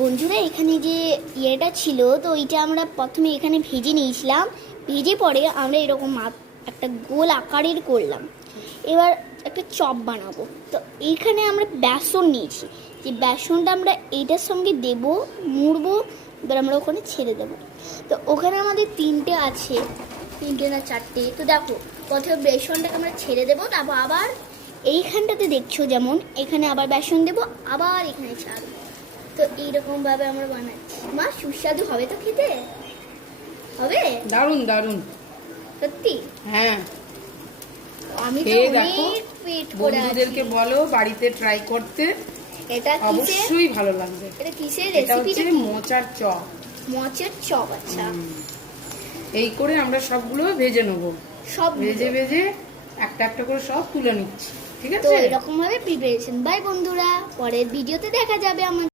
বন্ধুরা এখানে যে ইয়েটা ছিল তো ওইটা আমরা প্রথমে এখানে ভেজে নিয়েছিলাম, ভেজে পরে আমরা এরকম একটা গোল আকারের করলাম। এবার একটা চপ বানাবো, তো এইখানে আমরা বেসন নিয়েছি, যে বেসনটা আমরা এইটার সঙ্গে দেব, মুড়বো, এবার আমরা ওখানে ছেড়ে দেবো। তো ওখানে আমাদের 3টে আছে, 3টে না 4টে। তো দেখো প্রথমে বেসনটাকে আমরা ছেড়ে দেবো, তারপর আবার এইখানটাতে দেখছো যেমন এখানে আবার বেসন দেবো, আবার এখানে ছাড়বো। তো এইরকম ভাবে আমরা বানাচ্ছি। মা সুস্বাদু হবে তো খেতে? হবে? দারুন দারুন সত্যি? হ্যাঁ, আমি তো খেয়ে দেখো, অনেক পেট করে আছি। বন্ধুদেরকে বলো বাড়িতে ট্রাই করতে, এটা কিসের? অবশ্যই ভালো লাগবে। এটা কিসের এটা রেসিপি? হচ্ছে মোচার চপ। মোচার চপ। আচ্ছা, এই করে আমরা সবগুলো ভেজে নেবো, সব ভেজে ভেজে একটা একটা করে সব তুলে নিচ্ছি, ঠিক তো আছে? এরকম ভাবে প্রিপারেশন। বাই বন্ধুরা, পরের ভিডিওতে দেখা যাবে আমাদের।